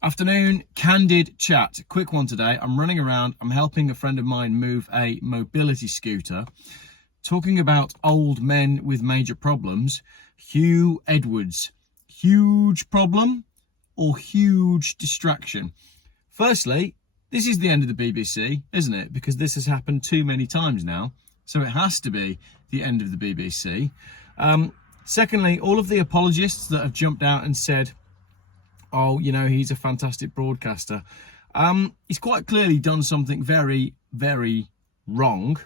Afternoon, candid chat. Quick one today. I'm running around. I'm helping a friend of mine move a mobility scooter. Talking about old men with major problems. Huw Edwards. Huwge Problem or Huwge Distraction? Firstly, this is the end of the BBC, isn't it? Because this has happened too many times now. So it has to be the end of the BBC. Secondly, all of the apologists that have jumped out and said, oh, you know, he's a fantastic broadcaster. He's quite clearly done something very, very wrong,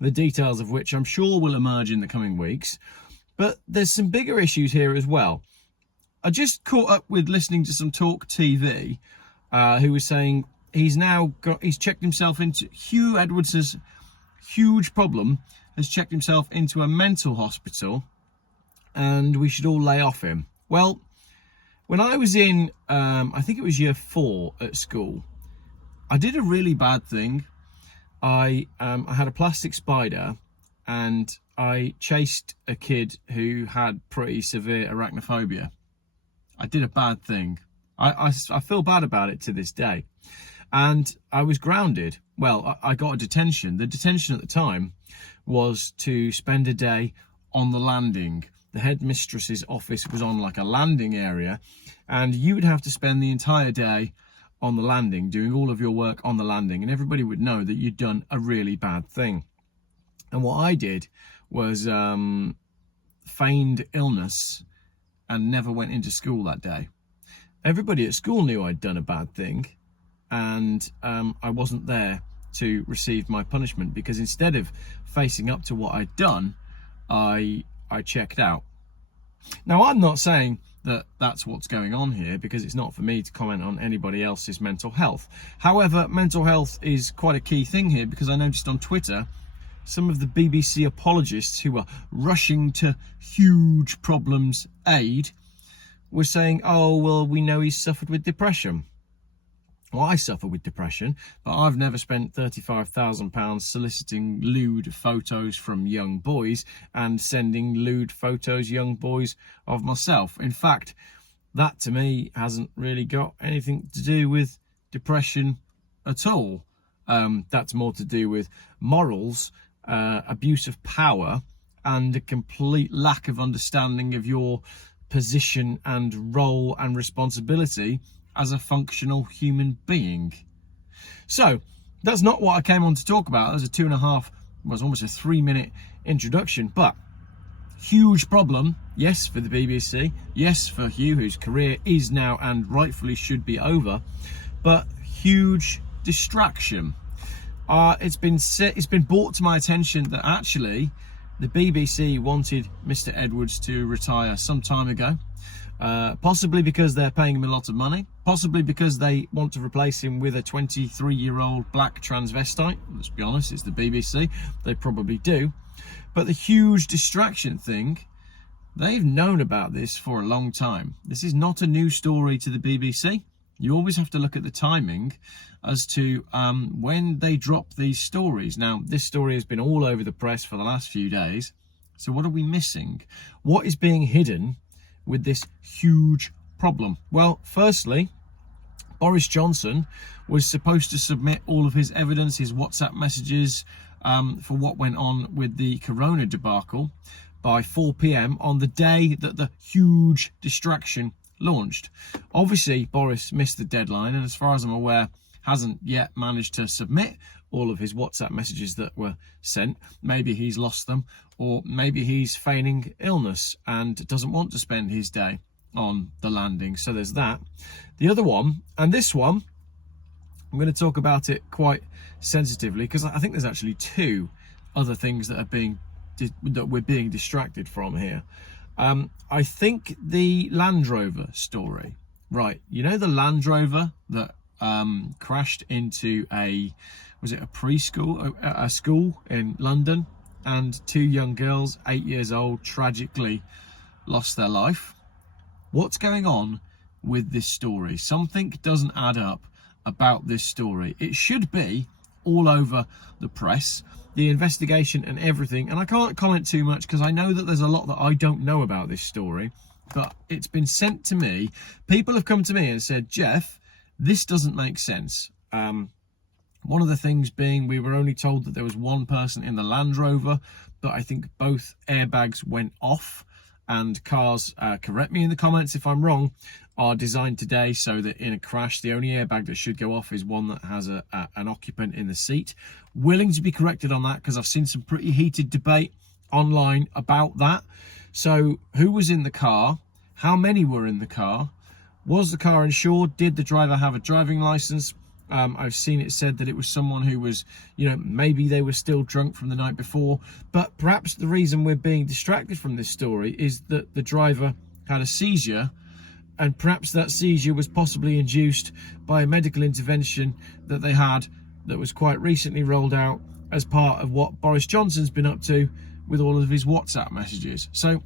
the details of which I'm sure will emerge in the coming weeks. But there's some bigger issues here as well. I just caught up with listening to some Talk TV, who was saying he's checked himself into, Huw Edwards' Huwge Problem has checked himself into a mental hospital and we should all lay off him. Well, when I was in, I think it was year 4 at school, I did a really bad thing. I had a plastic spider and I chased a kid who had pretty severe arachnophobia. I did a bad thing. I feel bad about it to this day. And I was grounded. Well, I got a detention. The detention at the time was to spend a day on the landing. The headmistress's office was on like a landing area, and you would have to spend the entire day on the landing, doing all of your work on the landing, and everybody would know that you'd done a really bad thing. And what I did was feigned illness and never went into school that day. Everybody at school knew I'd done a bad thing, and I wasn't there to receive my punishment because instead of facing up to what I'd done, I checked out. Now, I'm not saying that that's what's going on here because it's not for me to comment on anybody else's mental health. However, mental health is quite a key thing here because I noticed on Twitter some of the BBC apologists who were rushing to Huwge Problem's aid were saying, oh, well, we know he's suffered with depression. Well, I suffer with depression, but I've never spent £35,000 soliciting lewd photos from young boys and sending lewd photos, young boys, of myself. In fact, that to me hasn't really got anything to do with depression at all. That's more to do with morals, abuse of power, and a complete lack of understanding of your position and role and responsibility as a functional human being. So that's not what I came on to talk about. That was a 2.5, was almost a 3-minute introduction. But Huwge Problem, yes, for the BBC, yes, for Huw, whose career is now and rightfully should be over, but Huwge Distraction. It's been brought to my attention that actually the BBC wanted Mr. Edwards to retire some time ago. Possibly because they're paying him a lot of money, possibly because they want to replace him with a 23-year-old black transvestite. Let's be honest, it's the BBC, they probably do. But the Huwge Distraction thing, they've known about this for a long time. This is not a new story to the BBC. You always have to look at the timing as to when they drop these stories. Now, this story has been all over the press for the last few days. So what are we missing? What is being hidden with this Huwge Problem? Well, firstly, Boris Johnson was supposed to submit all of his evidence, his WhatsApp messages for what went on with the corona debacle by 4 p.m. on the day that the Huwge Distraction launched. Obviously, Boris missed the deadline, and as far as I'm aware, hasn't yet managed to submit all of his WhatsApp messages that were sent. Maybe he's lost them, or maybe he's feigning illness and doesn't want to spend his day on the landing. So there's that. The other one, and this one, I'm going to talk about it quite sensitively because I think there's actually 2 other things that we're being distracted from here. I think the Land Rover story, right? You know the Land Rover that crashed into a preschool, a school in London, and 2 young girls, 8 years old, tragically lost their life. What's going on with this story? Something doesn't add up about this story. It should be all over the press, the investigation and everything. And I can't comment too much because I know that there's a lot that I don't know about this story, but it's been sent to me. People have come to me and said, Jeff, This doesn't make sense. One of the things being, we were only told that there was one person in the Land Rover, but I think both airbags went off, and cars, correct me in the comments if I'm wrong, are designed today so that in a crash, the only airbag that should go off is one that has an occupant in the seat. Willing to be corrected on that, because I've seen some pretty heated debate online about that. So who was in the car? How many were in the car? Was the car insured? Did the driver have a driving license? I've seen it said that it was someone who was, maybe they were still drunk from the night before. But perhaps the reason we're being distracted from this story is that the driver had a seizure, and perhaps that seizure was possibly induced by a medical intervention that they had that was quite recently rolled out as part of what Boris Johnson's been up to with all of his WhatsApp messages. So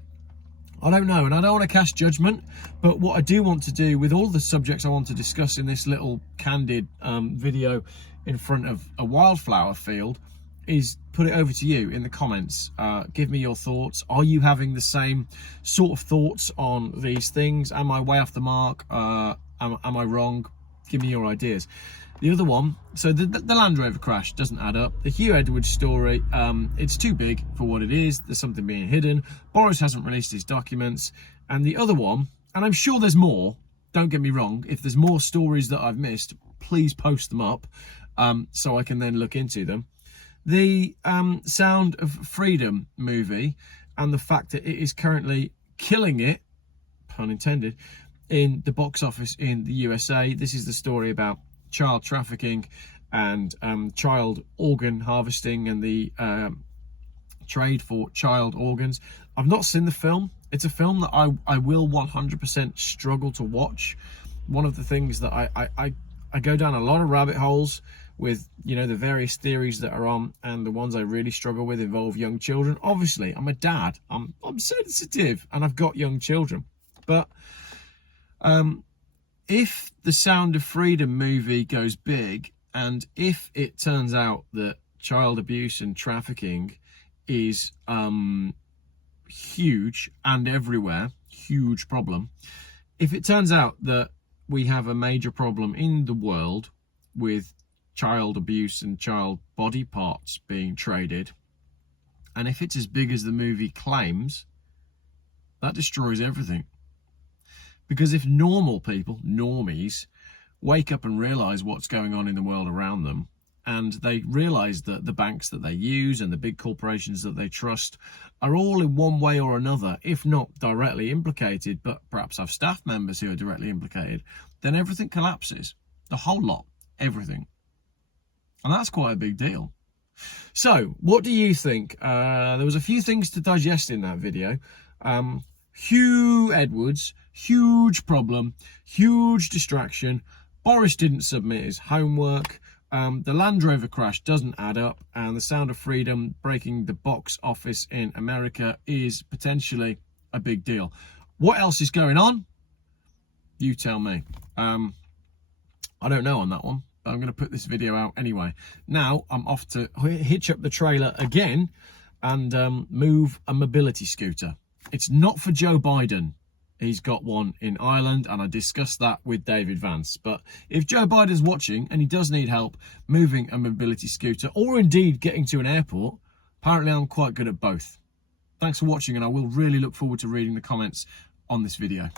I don't know, and I don't want to cast judgment, but what I do want to do with all the subjects I want to discuss in this little candid video in front of a wildflower field is put it over to you in the comments. Give me your thoughts. Are you having the same sort of thoughts on these things? Am I way off the mark? Am I wrong? Give me your ideas. The other one, so the Land Rover crash doesn't add up. The Huw Edwards story, it's too big for what it is. There's something being hidden. Boris hasn't released his documents. And the other one, and I'm sure there's more, don't get me wrong, if there's more stories that I've missed, please post them up so I can then look into them. The Sound of Freedom movie, and the fact that it is currently killing it, pun intended, in the box office in the USA. This is the story about child trafficking and child organ harvesting and the trade for child organs. I've not seen the film. It's a film that I will 100% struggle to watch. One of the things that I go down a lot of rabbit holes with, the various theories that are on, and the ones I really struggle with involve young children. Obviously, I'm a dad. I'm sensitive, and I've got young children. But if the Sound of Freedom movie goes big, and if it turns out that child abuse and trafficking is huge and everywhere, huge problem, if it turns out that we have a major problem in the world with child abuse and child body parts being traded, and if it's as big as the movie claims, that destroys everything. Because if normal people, normies, wake up and realise what's going on in the world around them, and they realise that the banks that they use and the big corporations that they trust are all in one way or another, if not directly implicated, but perhaps have staff members who are directly implicated, then everything collapses. The whole lot. Everything. And that's quite a big deal. So, what do you think? There was a few things to digest in that video. Huw Edwards, Huwge Problem, Huwge Distraction. Boris didn't submit his homework. The Land Rover crash doesn't add up, and the Sound of Freedom breaking the box office in America is potentially a big deal. What else is going on? You tell me. I don't know on that one, but I'm going to put this video out anyway. Now I'm off to hitch up the trailer again and move a mobility scooter. It's not for Joe Biden. He's got one in Ireland, and I discussed that with David Vance. But if Joe Biden's watching and he does need help moving a mobility scooter, or indeed getting to an airport, apparently I'm quite good at both. Thanks for watching, and I will really look forward to reading the comments on this video.